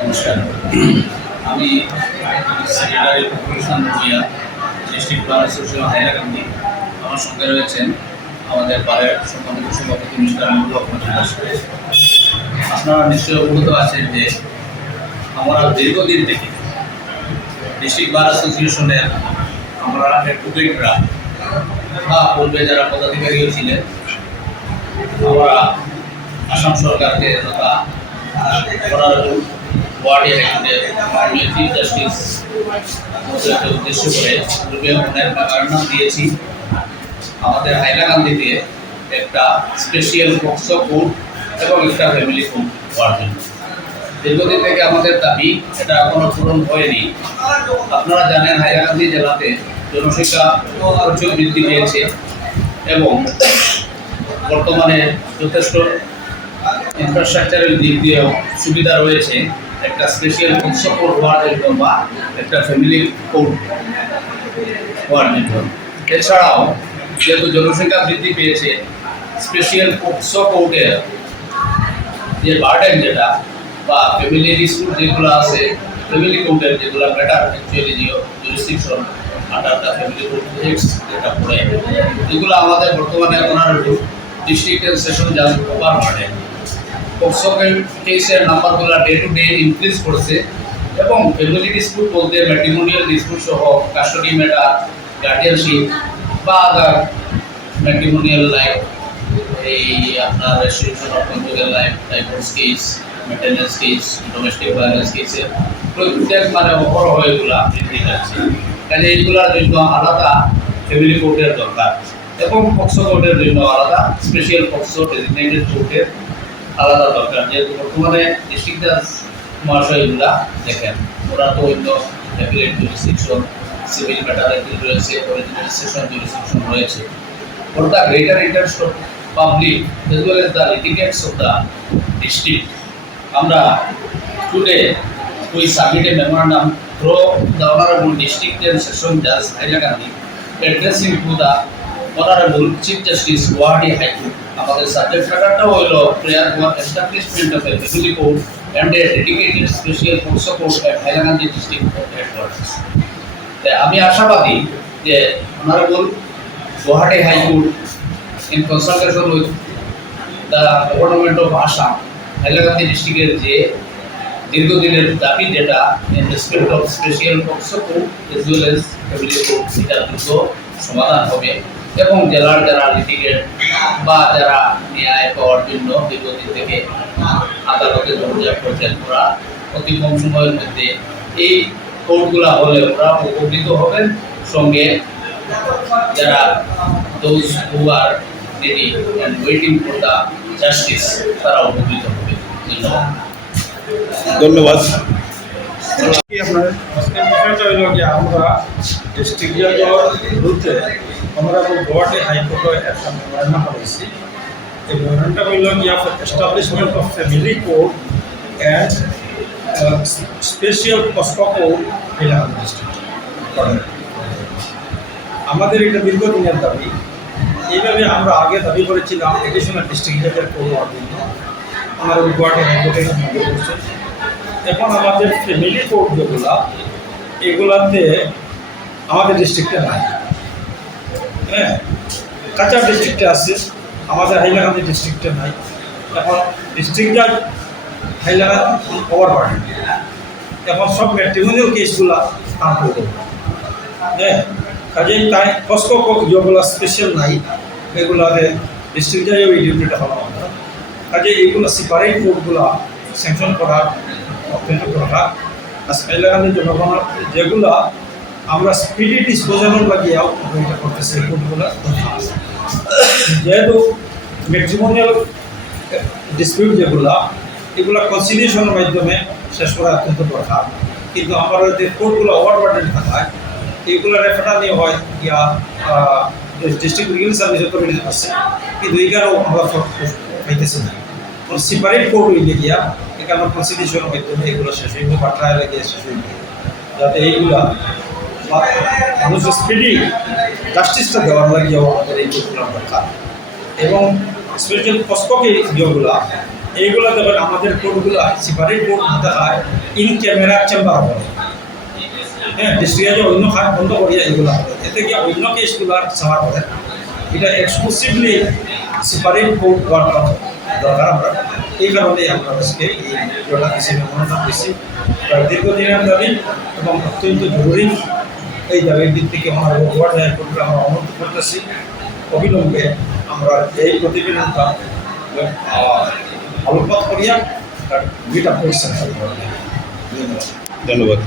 নমস্কার। আমি secretary profession Bhuiyan, district bar association Hailakandi. আমার সঙ্গে রয়েছেন আমাদের বারের সম্মানিত সভাপতি মিস্টার মঞ্জুর রহমান দাস। আপনারা নিশ্চয়ই অবগত আছেন যে আমরা দীর্ঘদিন থেকে ডিস্ট্রিক্ট বার অ্যাসোসিয়েশনের আমরা অ্যাডভোকেটরা বা পূর্বে যারা পদাধিকারীও ছিলেন, আমরা আসাম সরকারকে তথা ওয়ার্ডে চিফ জাস্টিস উদ্দেশ্য করে পূর্বে অনেক মেমোরেন্ডাম দিয়েছি আমাদের হাইলাকান্দিতে একটা স্পেশাল পক্সো কোর্ট এবং একটা ফ্যামিলি কোর্ট হওয়ার জন্য। দীর্ঘদিন থেকে আমাদের দাবি এটা এখনো পূরণ হয়নি। আপনারা জানেন হাইলাকান্দি জেলাতে জনসংখ্যা প্রচুর বৃদ্ধি পেয়েছে এবং বর্তমানে যথেষ্ট ইনফ্রাস্ট্রাকচারের দিক দিয়েও সুবিধা রয়েছে একটা স্পেশাল পক্সো কোর্ট হওয়ার জন্য বা একটা ফ্যামিলি কোর্ট হওয়ার জন্য। এছাড়াও যেহেতু জনসংখ্যা বৃদ্ধি পেয়েছে, স্পেশাল পক্সো কোর্টের যে বার্ডেন যেটা বা ফ্যামিলি ডিসপিউট যেগুলো আছে, ফ্যামিলি কোর্টের যেগুলো matter actually jurisdiction under the family court act যেটা পড়ে, যেগুলো আমাদের বর্তমানে ওনার ডিস্ট্রিক্ট সেশন জাজ ওভার বার্ডেন পক্সো কেসের নাম্বারগুলো ডে টু ডে ইনক্রিজ করছে এবং ফ্যামিলি ডিসপিউট বলতে ম্যাট্রিমোনিয়াল ডিসপিউট সহ কাস্টডি ম্যাটার, গার্ডিয়ানশিপ বা আদার ম্যাট্রিমোনিয়াল লাইফ, এই আপনার restriction of conjugal life, divorce case, maintenance case, domestic violence কেসে প্রত্যেক অপরহ এগুলা বৃদ্ধি পাচ্ছে। কাজে এইগুলোর জন্য আলাদা ফ্যামিলি কোর্টের দরকার এবং পক্সো কোর্টের জন্য আলাদা স্পেশাল পক্সো ডেজিগনেটেড কোর্টের আলাদা দরকার। যেহেতু বর্তমানে ডিস্ট্রিক্ট জাজ মহাশয়গুলা দেখেন, ওরা তো অন্য appellate jurisdiction, civil matter appeal রয়েছে, অরিজিনাল সেশন জুরিসডিকশন রয়েছে। For the greater interest of public as well as the litigants of the district, আমরা today we submit a memorandum through the Honorable District and Session Judge Hailakandi addressing to the Honorable Chief Justice Guwahati High Court. আমাদের subject ম্যাটারটা হলো prayer for establishment of a family court and a dedicated special POCSO court at Hailakandi district headquarters. আমি আশাবাদী যে honourable Guwahati high court in consultation with the government of Assam, Hailakandi ডিস্ট্রিক্টের যে দীর্ঘদিনের দাবি যেটা in respect of special POCSO court as well as family court, সেটা দ্রুত সমাধান হবে এবং জেলার যারা লিটিগেন্ট বা যারা ন্যায় পাওয়ার জন্য দীর্ঘদিন থেকে আদালতে দরজা করছেন, ওরা অতি কম সময়ের মধ্যে এই কোর্টগুলো হলে ওরা উপকৃত হবেন। সঙ্গে যারা those who are needy and waiting for the justice তারা উপকৃত হবে। ধন্যবাদ। আপনার আজকের বিষয়টা হইল যে আমরা ডিস্ট্রিক্ট জাজের বিরুদ্ধে আমরা গুয়াহাটি হাইকোর্টে একটা মেমোরেন্ডাম করেছি। এই মেমোরেন্ডামটা হইল যে establishment of family court and special POCSO court Hailakandi district. আমাদের এটা দীর্ঘদিনের দাবি। এইভাবে আমরা আগে দাবি করেছিলাম এডিশনাল ডিস্ট্রিক্ট জাজের কোর্ট হওয়ার জন্য, আমরা গুয়াহাটি হাইকোর্টে মঞ্জুর করছে। এখন আমাদের ফ্যামিলি কোর্ট যেগুলো, এগুলাতে আমাদের ডিস্ট্রিক্টে নাই। হ্যাঁ, কাছাড় ডিস্ট্রিক্টে আছে, আমাদের হাইলাকান্দি ডিস্ট্রিক্টে নাই। এখন ডিস্ট্রিক্ট জাজ হাইলাকান্দি ওভার বার্ডেন, এখন সব ম্যাট্রিমোনিয়াল কেসগুলা কাম করে দেবে। হ্যাঁ, কাজেই তাই পক্সো যেগুলো স্পেশাল নাই, এগুলাতে ডিস্ট্রিক্ট জাজেও এই ডিউটিটা হওয়া হবে। কাজে এইগুলো সেপারেট কোর্টগুলো স্যাংশন করা অত্যন্ত দরকার। আর হাইলাকান্দি জনগণের যেগুলো আমরা স্পিডি ডিসপোজালের লাগিয়েও এটা করতেছি, কোর্টগুলো দরকার। যেহেতু ম্যাট্রিমোনিয়াল ডিসপিউট যেগুলো, এগুলো কনসিলিয়েশনের মাধ্যমে শেষ করা অত্যন্ত দরকার। কিন্তু আমাদের যে কোর্টগুলো ওভারবার্ডেন থাকায় এইগুলো রেফারেন্স নিয়ে হয় ইয়া ডিস্ট্রিক্ট লিগাল সার্ভিস অথরিটি আছে, কিন্তু এইখানেও আমরা পাইতেছি না। সেপারেট কোর্ট হইলে গিয়া এখানে কনসিলিয়েশনের মাধ্যমে এগুলো শেষ হইবে বা ট্রায়ালে গিয়ে শেষ হইবে, যাতে এইগুলা মানুষের স্পিডি জাস্টিসটা দেওয়ার লাগিয়েও আমাদের এই কোর্টগুলো দরকার। এবং স্পেশাল পক্সো কেসগুলা এইগুলো দেখবেন আমাদের কোর্টগুলো সেপারেট কোর্ট হতে হয় ইন ক্যামেরা চেম্বার হবে। হ্যাঁ, ডিস্ট্রিক্টে অন্য খাত বন্ধ করিয়া এগুলো হবে, এতে কি অন্য কেসগুলো সামার হবে। এটা এক্সক্লুসিভলি সেপারেট কোর্ট হওয়ার দরকার আমরা। এই কারণেই আমরা আজকে এই ভিডিওটা দিচ্ছি, মেমোরান্ডাম দিচ্ছি। দীর্ঘদিনের দাবি এবং অত্যন্ত জরুরি। এই দাবির ভিত্তিকে আমরা ওয়ার্ড হাইকোর্টে আমরা অনুরোধ করতেছি অবিলম্বে আমরা এই প্রতিবেদনটা আলোকপাত করিয়া তার দুইটা পরিষ্কার ধন্যবাদ। ধন্যবাদ।